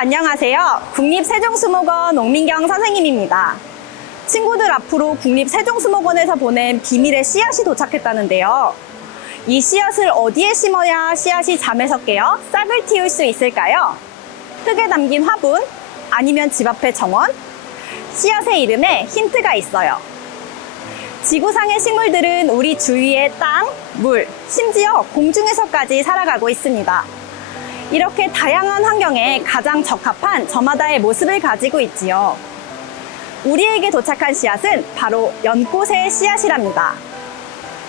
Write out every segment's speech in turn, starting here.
안녕하세요. 국립세종수목원 옥민경 선생님입니다. 친구들 앞으로 국립세종수목원에서 보낸 비밀의 씨앗이 도착했다는데요. 이 씨앗을 어디에 심어야 씨앗이 잠에서 깨어 싹을 틔울 수 있을까요? 흙에 담긴 화분, 아니면 집 앞의 정원? 씨앗의 이름에 힌트가 있어요. 지구상의 식물들은 우리 주위의 땅, 물, 심지어 공중에서까지 살아가고 있습니다. 이렇게 다양한 환경에 가장 적합한 저마다의 모습을 가지고 있지요. 우리에게 도착한 씨앗은 바로 연꽃의 씨앗이랍니다.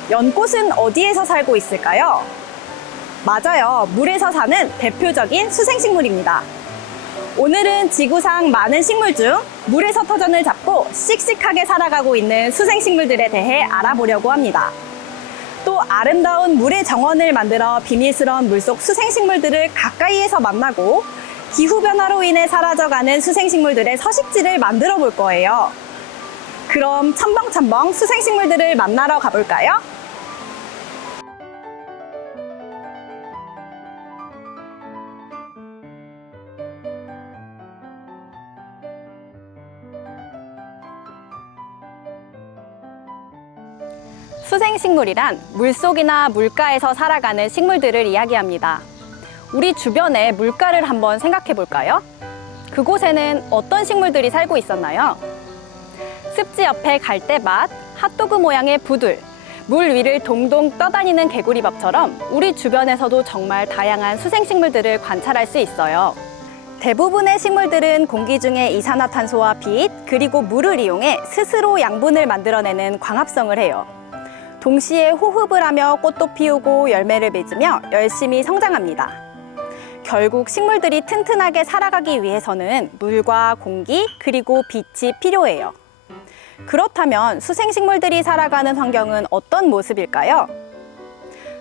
연꽃은 어디에서 살고 있을까요? 맞아요. 물에서 사는 대표적인 수생식물입니다. 오늘은 지구상 많은 식물 중 물에서 터전을 잡고 씩씩하게 살아가고 있는 수생식물들에 대해 알아보려고 합니다. 또 아름다운 물의 정원을 만들어 비밀스러운 물속 수생식물들을 가까이에서 만나고 기후변화로 인해 사라져가는 수생식물들의 서식지를 만들어 볼 거예요. 그럼 첨벙첨벙 수생식물들을 만나러 가볼까요? 수생식물이란 물속이나 물가에서 살아가는 식물들을 이야기합니다. 우리 주변의 물가를 한번 생각해 볼까요? 그곳에는 어떤 식물들이 살고 있었나요? 습지 옆에 갈대밭, 핫도그 모양의 부들, 물 위를 동동 떠다니는 개구리밥처럼 우리 주변에서도 정말 다양한 수생식물들을 관찰할 수 있어요. 대부분의 식물들은 공기 중에 이산화탄소와 빛, 그리고 물을 이용해 스스로 양분을 만들어내는 광합성을 해요. 동시에 호흡을 하며 꽃도 피우고 열매를 맺으며 열심히 성장합니다. 결국 식물들이 튼튼하게 살아가기 위해서는 물과 공기 그리고 빛이 필요해요. 그렇다면 수생식물들이 살아가는 환경은 어떤 모습일까요?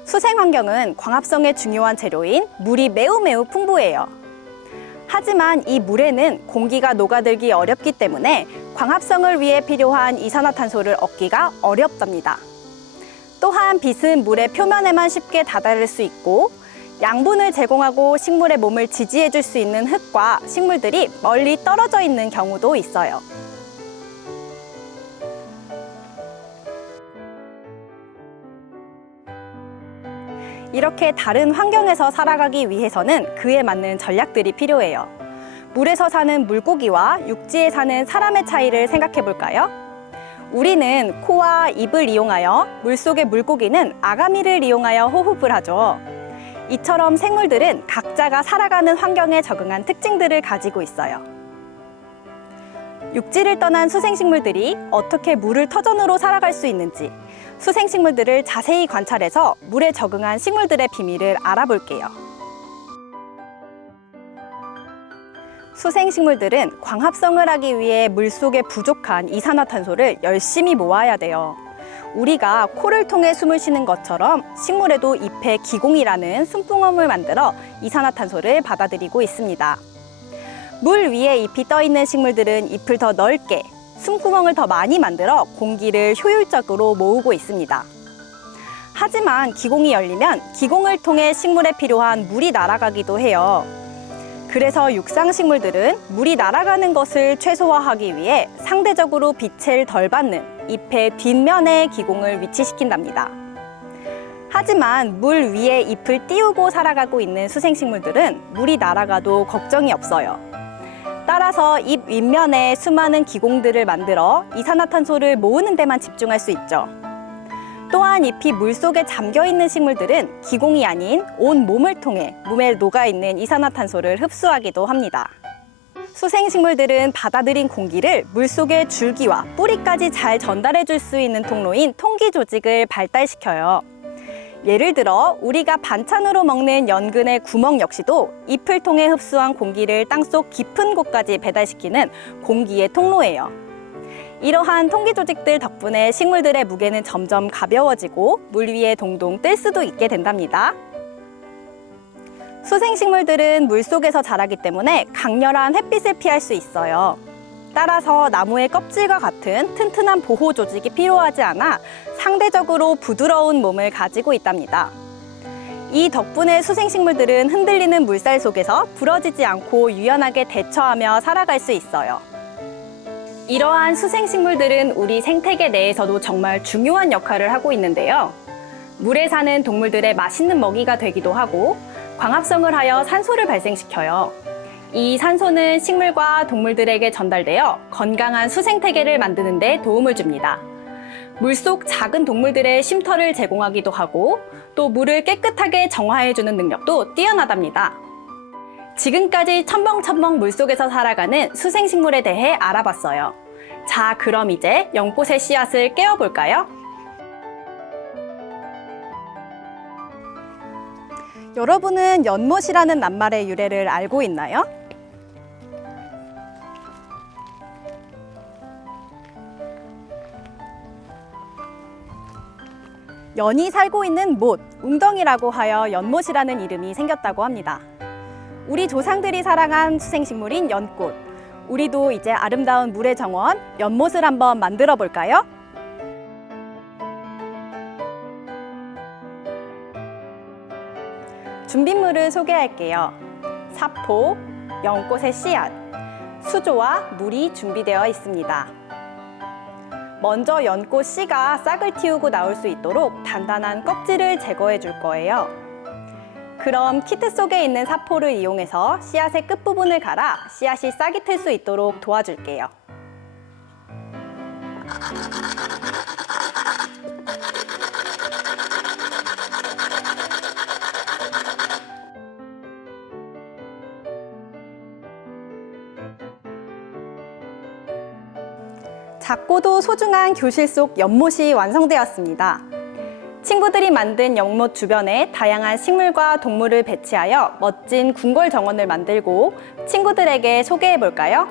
수생 환경은 광합성의 중요한 재료인 물이 매우 풍부해요. 하지만 이 물에는 공기가 녹아들기 어렵기 때문에 광합성을 위해 필요한 이산화탄소를 얻기가 어렵답니다. 또한 빛은 물의 표면에만 쉽게 다다를 수 있고 양분을 제공하고 식물의 몸을 지지해 줄 수 있는 흙과 식물들이 멀리 떨어져 있는 경우도 있어요. 이렇게 다른 환경에서 살아가기 위해서는 그에 맞는 전략들이 필요해요. 물에서 사는 물고기와 육지에 사는 사람의 차이를 생각해 볼까요? 우리는 코와 입을 이용하여, 물속의 물고기는 아가미를 이용하여 호흡을 하죠. 이처럼 생물들은 각자가 살아가는 환경에 적응한 특징들을 가지고 있어요. 육지를 떠난 수생식물들이 어떻게 물을 터전으로 살아갈 수 있는지 수생식물들을 자세히 관찰해서 물에 적응한 식물들의 비밀을 알아볼게요. 수생식물들은 광합성을 하기 위해 물속에 부족한 이산화탄소를 열심히 모아야 돼요. 우리가 코를 통해 숨을 쉬는 것처럼 식물에도 잎에 기공이라는 숨구멍을 만들어 이산화탄소를 받아들이고 있습니다. 물 위에 잎이 떠 있는 식물들은 잎을 더 넓게, 숨구멍을 더 많이 만들어 공기를 효율적으로 모으고 있습니다. 하지만 기공이 열리면 기공을 통해 식물에 필요한 물이 날아가기도 해요. 그래서 육상식물들은 물이 날아가는 것을 최소화하기 위해 상대적으로 빛을 덜 받는 잎의 뒷면에 기공을 위치시킨답니다. 하지만 물 위에 잎을 띄우고 살아가고 있는 수생식물들은 물이 날아가도 걱정이 없어요. 따라서 잎 윗면에 수많은 기공들을 만들어 이산화탄소를 모으는 데만 집중할 수 있죠. 또한 잎이 물속에 잠겨있는 식물들은 기공이 아닌 온 몸을 통해 몸에 녹아있는 이산화탄소를 흡수하기도 합니다. 수생식물들은 받아들인 공기를 물속의 줄기와 뿌리까지 잘 전달해 줄 수 있는 통로인 통기 조직을 발달시켜요. 예를 들어 우리가 반찬으로 먹는 연근의 구멍 역시도 잎을 통해 흡수한 공기를 땅속 깊은 곳까지 배달시키는 공기의 통로예요. 이러한 통기 조직들 덕분에 식물들의 무게는 점점 가벼워지고 물 위에 동동 뜰 수도 있게 된답니다. 수생식물들은 물속에서 자라기 때문에 강렬한 햇빛을 피할 수 있어요. 따라서 나무의 껍질과 같은 튼튼한 보호 조직이 필요하지 않아 상대적으로 부드러운 몸을 가지고 있답니다. 이 덕분에 수생식물들은 흔들리는 물살 속에서 부러지지 않고 유연하게 대처하며 살아갈 수 있어요. 이러한 수생식물들은 우리 생태계 내에서도 정말 중요한 역할을 하고 있는데요. 물에 사는 동물들의 맛있는 먹이가 되기도 하고 광합성을 하여 산소를 발생시켜요. 이 산소는 식물과 동물들에게 전달되어 건강한 수생태계를 만드는 데 도움을 줍니다. 물속 작은 동물들의 쉼터를 제공하기도 하고 또 물을 깨끗하게 정화해주는 능력도 뛰어나답니다. 지금까지 첨벙첨벙 물속에서 살아가는 수생식물에 대해 알아봤어요. 자, 그럼 이제 연꽃의 씨앗을 깨워볼까요? 여러분은 연못이라는 낱말의 유래를 알고 있나요? 연이 살고 있는 못, 웅덩이라고 하여 연못이라는 이름이 생겼다고 합니다. 우리 조상들이 사랑한 수생식물인 연꽃. 우리도 이제 아름다운 물의 정원, 연못을 한번 만들어 볼까요? 준비물을 소개할게요. 사포, 연꽃의 씨앗, 수조와 물이 준비되어 있습니다. 먼저 연꽃 씨가 싹을 틔우고 나올 수 있도록 단단한 껍질을 제거해 줄 거예요. 그럼 키트 속에 있는 사포를 이용해서 씨앗의 끝부분을 갈아 씨앗이 싹이 틀 수 있도록 도와줄게요. 작고도 소중한 교실 속 연못이 완성되었습니다. 친구들이 만든 연못 주변에 다양한 식물과 동물을 배치하여 멋진 궁궐 정원을 만들고 친구들에게 소개해 볼까요?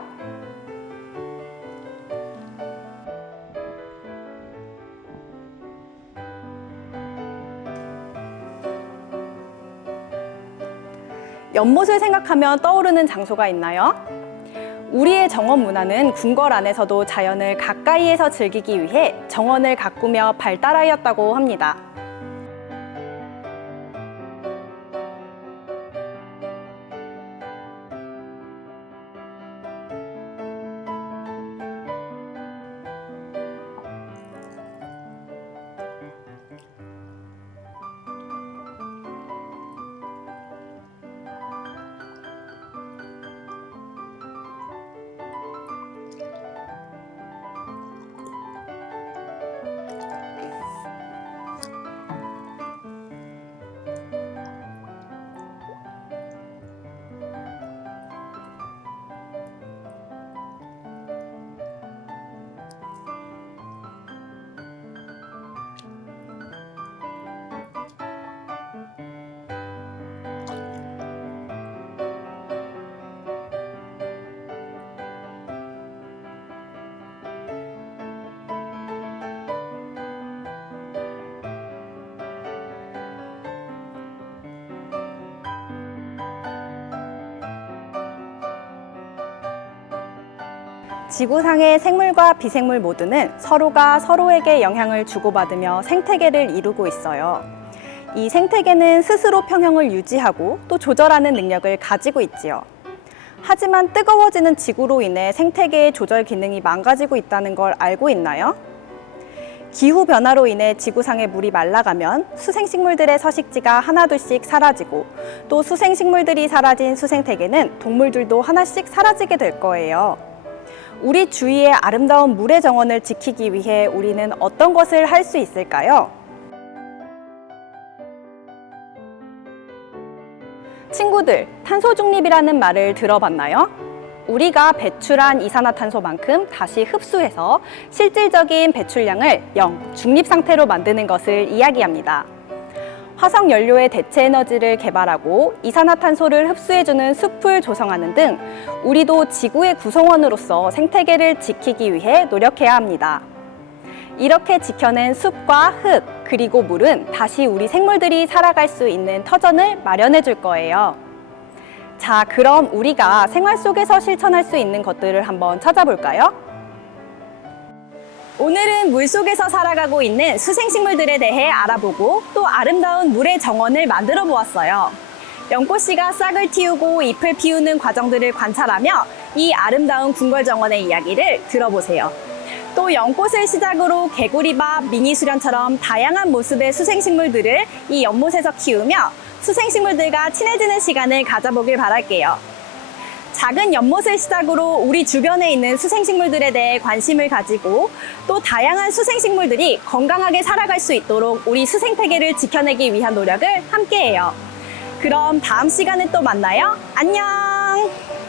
연못을 생각하면 떠오르는 장소가 있나요? 우리의 정원 문화는 궁궐 안에서도 자연을 가까이에서 즐기기 위해 정원을 가꾸며 발달하였다고 합니다. 지구상의 생물과 비생물 모두는 서로가 서로에게 영향을 주고받으며 생태계를 이루고 있어요. 이 생태계는 스스로 평형을 유지하고 또 조절하는 능력을 가지고 있지요. 하지만 뜨거워지는 지구로 인해 생태계의 조절 기능이 망가지고 있다는 걸 알고 있나요? 기후변화로 인해 지구상의 물이 말라가면 수생식물들의 서식지가 하나둘씩 사라지고 또 수생식물들이 사라진 수생태계는 동물들도 하나씩 사라지게 될 거예요. 우리 주위의 아름다운 물의 정원을 지키기 위해 우리는 어떤 것을 할 수 있을까요? 친구들, 탄소 중립이라는 말을 들어봤나요? 우리가 배출한 이산화탄소만큼 다시 흡수해서 실질적인 배출량을 0, 중립 상태로 만드는 것을 이야기합니다. 화석 연료의 대체 에너지를 개발하고 이산화탄소를 흡수해주는 숲을 조성하는 등 우리도 지구의 구성원으로서 생태계를 지키기 위해 노력해야 합니다. 이렇게 지켜낸 숲과 흙, 그리고 물은 다시 우리 생물들이 살아갈 수 있는 터전을 마련해 줄 거예요. 자, 그럼 우리가 생활 속에서 실천할 수 있는 것들을 한번 찾아볼까요? 오늘은 물속에서 살아가고 있는 수생식물들에 대해 알아보고 또 아름다운 물의 정원을 만들어 보았어요. 연꽃씨가 싹을 틔우고 잎을 피우는 과정들을 관찰하며 이 아름다운 궁궐 정원의 이야기를 들어보세요. 또 연꽃을 시작으로 개구리밥, 미니수련처럼 다양한 모습의 수생식물들을 이 연못에서 키우며 수생식물들과 친해지는 시간을 가져보길 바랄게요. 작은 연못을 시작으로 우리 주변에 있는 수생식물들에 대해 관심을 가지고 또 다양한 수생식물들이 건강하게 살아갈 수 있도록 우리 수생태계를 지켜내기 위한 노력을 함께해요. 그럼 다음 시간에 또 만나요. 안녕!